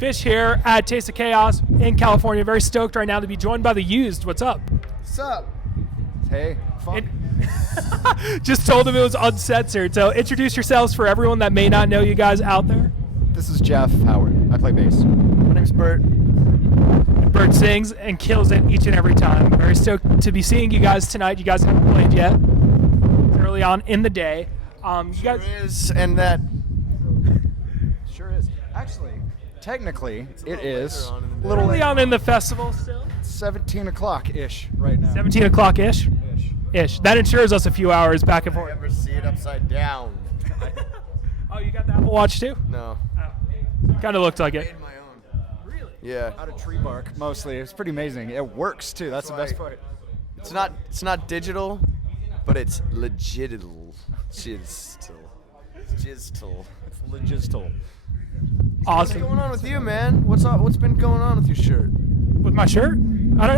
Fish here at Taste of Chaos in California. Very stoked right now to be joined by the Used. What's up? What's up? Hey, fun. Just told him it was uncensored. So introduce yourselves for everyone that may not know you guys out there. This is Jeph Howard. I play bass. My name's Bert. Bert sings and kills it each and every time. Very stoked to be seeing you guys tonight. You guys haven't played yet. It's early on in the day. You guys Is, and that Sure is. Actually, technically, it is later on in the a day. little early late. on in the festival still. 17 o'clock-ish right now. 17 o'clock-ish? Ish. Ish. That ensures us a few hours back and you forth. ever see it upside down? Oh, you got the Apple Watch too? No. Kind of looked like Made it. my own. Really? Yeah. Out of tree bark, mostly. It's pretty amazing. It works, too. That's the best part. It's not digital, but it's legital. Jizzle. Jizzle. It's logistical. What's Awesome. going on with you, man? What's up? What's been going on with your shirt? With my shirt? I don't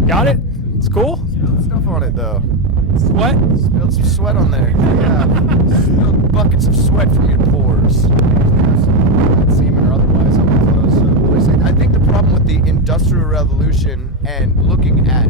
know. Got it? It's cool. Spilled stuff on it though. What? Spilled some sweat on there. Yeah. Spilled buckets of sweat from your pores. Semen or otherwise on my clothes. I think the problem with the Industrial Revolution and looking at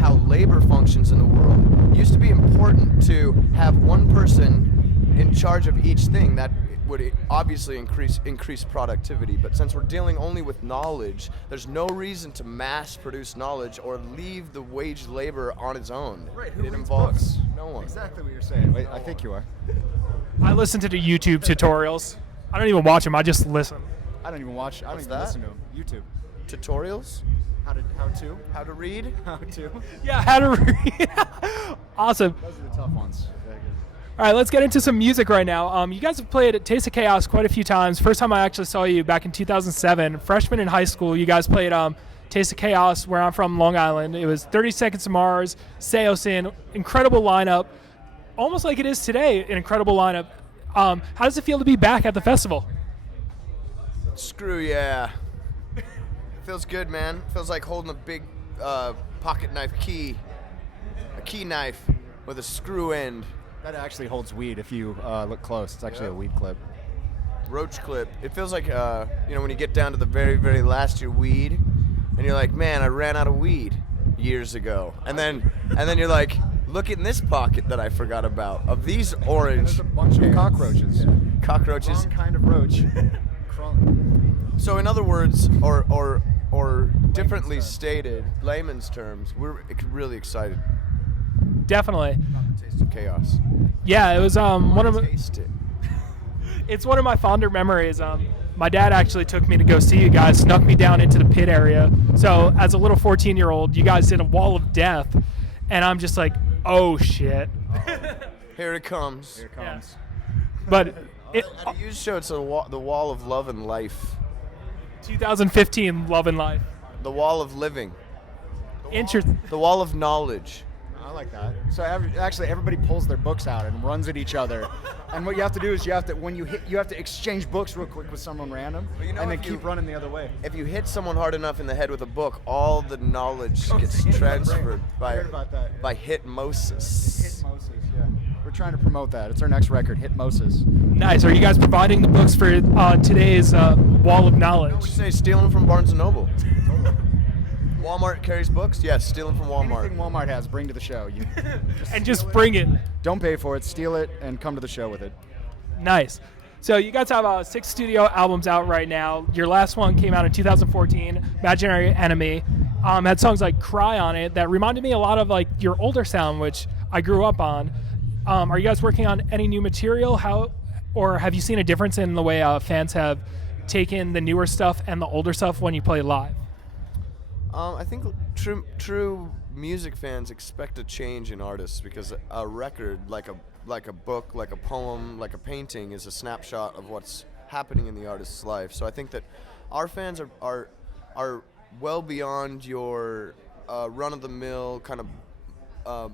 how labor functions in the world used to be important to have one person in charge of each thing. That would obviously increase productivity, but since we're dealing only with knowledge, there's no reason to mass produce knowledge or leave the wage labor on its own. Right, who it reads involves books? no one. Exactly what you're saying. Wait, I think you are. I listen to the YouTube tutorials. I don't even watch them. I just listen. I don't even watch. I don't What's even that? listen to them. YouTube. Tutorials? How to? How to read? How to? Yeah, how to read. Awesome. Those are the tough ones. Very good. All right, let's get into some music right now. You guys have played at Taste of Chaos quite a few times. First time I actually saw you back in 2007, freshman in high school. You guys played Taste of Chaos, where I'm from, Long Island. It was 30 Seconds to Mars, Seosin, incredible lineup, almost like it is today, an incredible lineup. How does it feel to be back at the festival? Screw yeah. Feels good, man. Feels like holding a big pocket knife key. A key knife with a screw end. That actually holds weed if you look close. It's actually a weed clip. Roach clip. It feels like, when you get down to the very, very last of your weed, and you're like, man, I ran out of weed years ago. And then you're like, look in this pocket that I forgot about, of these orange. There's a bunch of cockroaches. Cockroaches. Wrong kind of roach. Crawling. So in other words, or differently stated, layman's terms, we're really excited. Definitely. Taste of Chaos. Yeah, it was one of Taste it. it's one of my fonder memories. My dad actually took me to go see you guys, snuck me down into the pit area. So as a little 14-year-old, you guys did a Wall of Death, and I'm just like, oh shit. Here it comes. Here it comes. But it, At a used show, it's the wall of love and life. 2015, Love and Life. The wall of living. Interesting. The wall of knowledge. I like that. So actually, everybody pulls their books out and runs at each other. And what you have to do is you have to exchange books real quick with someone random, Well, you know, and then if you- keep running the other way. If you hit someone hard enough in the head with a book, all the knowledge gets hit transferred I by heard about that, yeah. by hypnosis. Hitmosis, yeah. We're trying to promote that. It's our next record, Hitmosis. Nice. Are you guys providing the books for today's Wall of I would Knowledge? say steal them from Barnes & Noble. Walmart carries books? Yes, steal them from Walmart. Anything Walmart has, bring to the show. You And just bring it. don't pay for it, steal it, and come to the show with it. Nice. So you guys have 6 studio albums out right now. Your last one came out in 2014, Imaginary Enemy. Had songs like Cry on it that reminded me a lot of like your older sound, which I grew up on. Are you guys working on any new material? Or have you seen a difference in the way fans have taken the newer stuff and the older stuff when you play live? I think true music fans expect a change in artists because a record, like a book, like a poem, like a painting, is a snapshot of what's happening in the artist's life. So I think that our fans are well beyond your run-of-the-mill kind of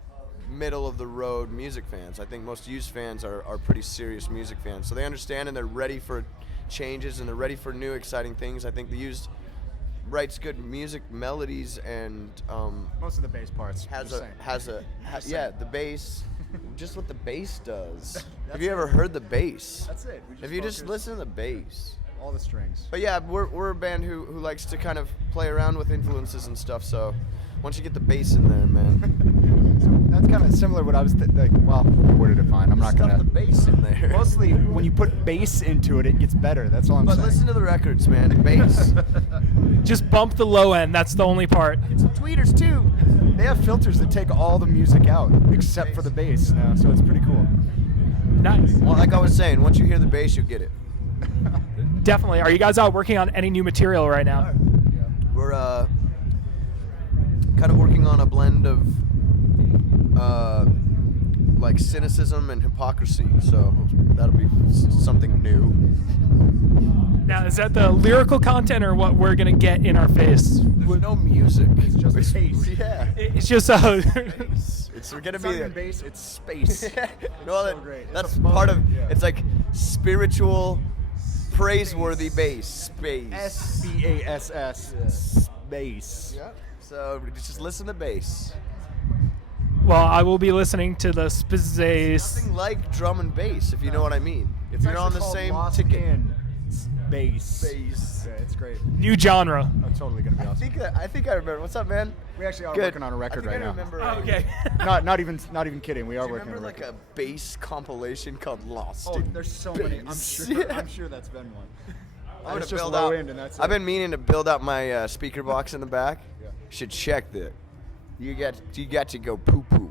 middle-of-the-road music fans. I think most used fans are pretty serious music fans. So they understand and they're ready for changes and they're ready for new exciting things. I think the used writes good music melodies and Most of the bass parts. the bass, just what the bass does. Have That's you ever it. heard the bass? That's it. If you just listen to the bass, All the strings. But yeah, we're a band who likes to kind of play around with influences and stuff. So once you get the bass in there, man. So that's kind of similar to what I was well, where to define. I'm not Stuff gonna. the bass in there. Mostly when you put bass into it, it gets better. That's all I'm But saying. listen to the records, man. Bass. Just bump the low end. That's the only part. Get some tweeters too. They have filters that take all the music out except for the bass now, so it's pretty cool. Nice. Well, like I was saying, once you hear the bass, you'll get it. Definitely. Are you guys out working on any new material right now? We're kind of working on a blend of like cynicism and hypocrisy, so that'll be something new. Now, is that the lyrical content or what we're going to get in our face? There's no music. It's just bass. Yeah. It's just It's gonna It's be not even bass, it's space. No, so great. that's It's a part of. moment, yeah. It's like spiritual, praiseworthy bass. Space. SBASS. Space. Yeah. So just listen to bass. well, I will be listening to the space. Nothing like drum and bass, if you know what I mean. It's You're on actually the called same Lost ticket. in Bass. Bass. Yeah, it's great. New genre. Oh, totally gonna be I awesome. think I remember. What's up, man? We actually are Good. working on a record I right think I now. remember. Oh, okay. Not even kidding. We are Do you working on remember a like record. a bass compilation called Lost? Oh, in there's so many. Bass? I'm sure that's been one. I'm gonna It's just build low out. end and that's I've it. been meaning to build out my speaker box in the back. Yeah. Should check that. You got to go poo poo.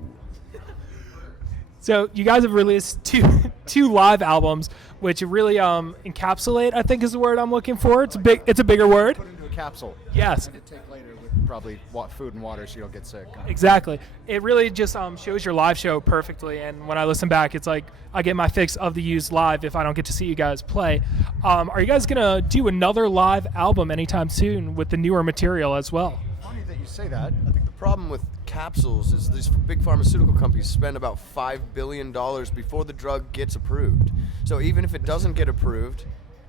So you guys have released two live albums, which really encapsulate, I think is the word I'm looking for. It's a bigger word. Put into a capsule. Yes, To take later with probably food and water so you don't get sick. exactly. It really just shows your live show perfectly. And when I listen back, it's like I get my fix of the used live if I don't get to see you guys play. Are you guys gonna do another live album anytime soon with the newer material as well? Funny that you say that. I think the problem with capsules is these big pharmaceutical companies spend about $5 billion before the drug gets approved. So even if it doesn't get approved,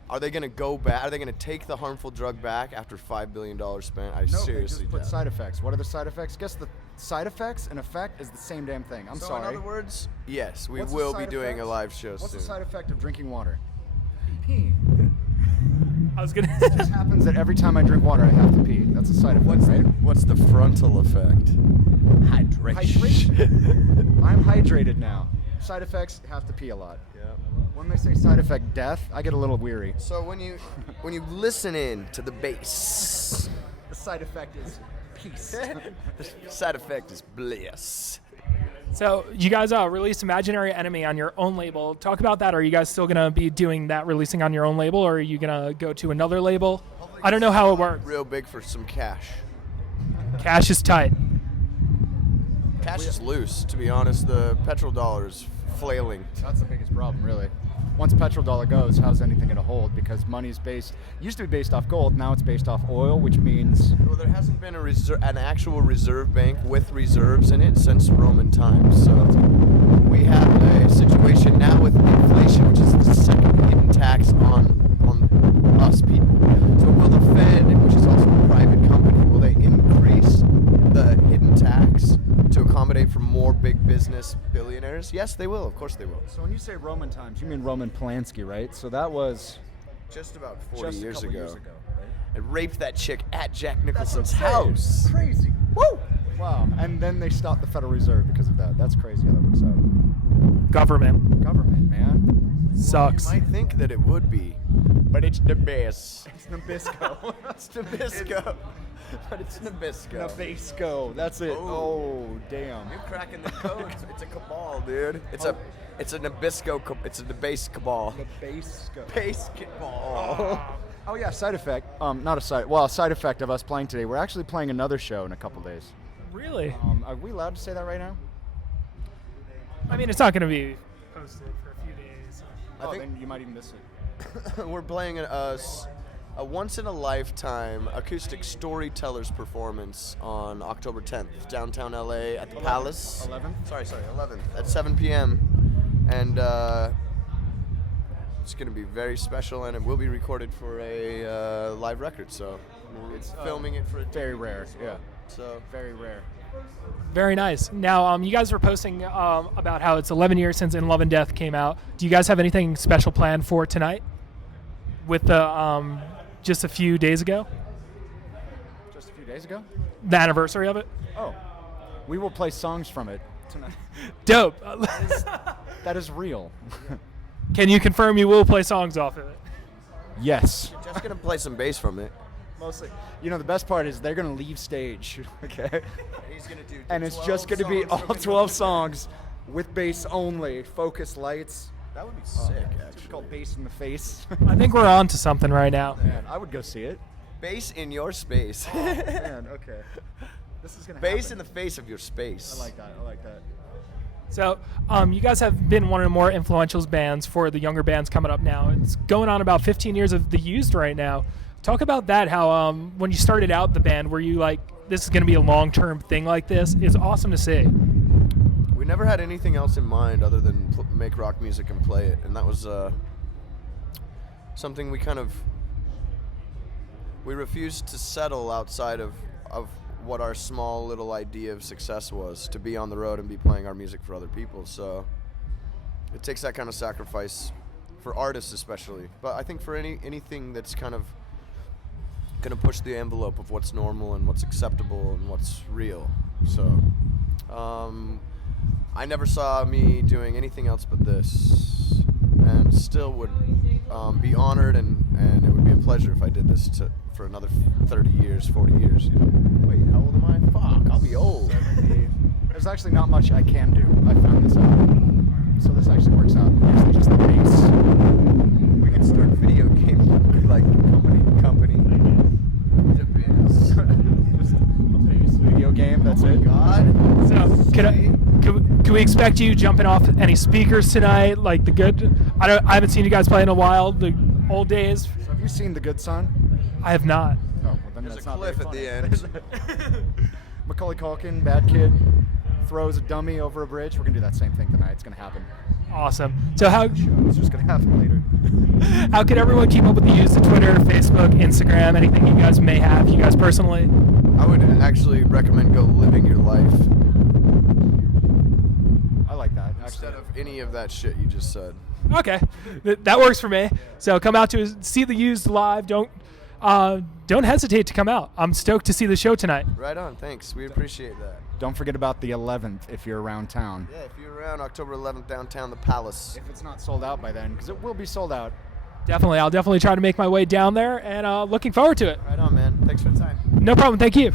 are they going to go back? Are they going to take the harmful drug back after $5 billion spent? I No, they seriously just put doubt. side effects. What are the side effects? Guess the side effects and effect is the same damn thing. I'm So sorry. in other words, yes, we What's the will be side doing effect? a live show What's soon. the side effect of drinking water? Pee. I was gonna. It just happens that every time I drink water, I have to pee. That's a side effect, right? What's the frontal effect? Hydration. I'm hydrated now. Side effects, have to pee a lot. Yeah. When they say side effect death, I get a little weary. So when you listen in to the bass, The side effect is peace. the side effect is bliss. So you guys released Imaginary Enemy on your own label. Talk about that. Are you guys still gonna be doing that, releasing on your own label, or are you gonna go to another label? I don't know how it works. Real big for some cash. Cash is tight. Cash is loose, to be honest. The petrol dollar is flailing. That's the biggest problem, really. Once petrodollar goes, how's anything going to hold? Because money's used to be based off gold, now it's based off oil, which means Well, there hasn't been an actual reserve bank with reserves in it since Roman times. So we have a situation now with inflation, which is the second hidden tax on us people. So will the Fed, which is also a private company, will they increase the hidden tax to accommodate for more big business billionaires? Yes, they will. Of course they will. So when you say Roman times, you mean Roman Polanski, right? So that was Just about 40 just years a couple ago. years ago, right? And raped that chick at Jack That's Nicholson's insane. house. Crazy. Woo! Wow. And then they stopped the Federal Reserve because of that. That's crazy how that works out. Government Government, man. sucks. You might think that it would be, but it's the best. It's Nabisco. It's Nabisco. But it's Nabisco. Nabisco. That's it. Oh. Oh, damn. You're cracking the code. It's a cabal, dude. It's a Nabisco. It's a Nabase cabal. Nabisco. Basketball. Oh yeah, side effect. Not a side effect of us playing today. We're actually playing another show in a couple days. Really? Are we allowed to say that right now? I mean, it's not gonna be posted for a few days. I think- then you might even miss it. We're playing a once-in-a-lifetime acoustic storytellers performance on October 10th, downtown LA at the Palace. 11th? Sorry, 11th at 7 p.m. And it's going to be very special, and it will be recorded for a live record. So it's filming it for a Very DVD rare. as well. Yeah. So Very rare. Very nice. Now, you guys were posting about how it's 11 years since In Love and Death came out. Do you guys have anything special planned for tonight? with the just a few days ago, Just a few days ago. the anniversary of it. Oh, we will play songs from it tonight. Dope. That is real. Can you confirm you will play songs off of it? Yes. Just gonna play some bass from it. Mostly. You know, the best part is they're going to leave stage, okay? He's gonna do. And it's just going to be all 12 songs with bass only, focused lights. That would be sick, It's actually. called Bass in the Face. I think we're on to something right now. Man, I would go see it. Bass in your space. Man, okay. This is going to happen. Bass in the face of your space. I like that. I like that. So, you guys have been one of the more influential bands for the younger bands coming up now. It's going on about 15 years of The Used right now. Talk about that, how when you started out the band, were you like, this is going to be a long-term thing like this? It's awesome to see. We never had anything else in mind other than make rock music and play it, and that was something we refused to settle outside of what our small little idea of success was, to be on the road and be playing our music for other people. So it takes that kind of sacrifice for artists especially, but I think for anything that's kind of going to push the envelope of what's normal and what's acceptable and what's real. So I never saw me doing anything else but this, and still would be honored, and it would be a pleasure if I did this for another 30 years, 40 years. Wait, how old am I? Fuck, I'll be old. There's actually not much I can do. I found this out. So this actually works out. Usually just the bass. We could start video game like company. Just a bass video game, that's it. God. So, can we expect you jumping off any speakers tonight? Like the good? I haven't seen you guys play in a while. The old days. So have you seen The Good Son? I have not. Oh, well then There's that's a not cliff very at the funny. end. Macaulay Culkin, bad kid, throws a dummy over a bridge. We're gonna do that same thing tonight. It's gonna happen. Awesome. So how It's just gonna happen later. how can everyone keep up with the Used? Twitter, Facebook, Instagram, anything you guys may have, you guys personally? I would actually recommend go living your life I like that. instead Actually, of any of that shit you just said. Okay, that works for me. So come out to see the Used live. Don't hesitate to come out. I'm stoked to see the show tonight. Right on, thanks. We appreciate that. don't forget about the 11th if you're around town. Yeah, if you're around October 11th downtown, the Palace. If it's not sold out by then, because it will be sold out. Definitely, I'll definitely try to make my way down there, and looking forward to it. Right on, man. Thanks for the time. No problem. Thank you.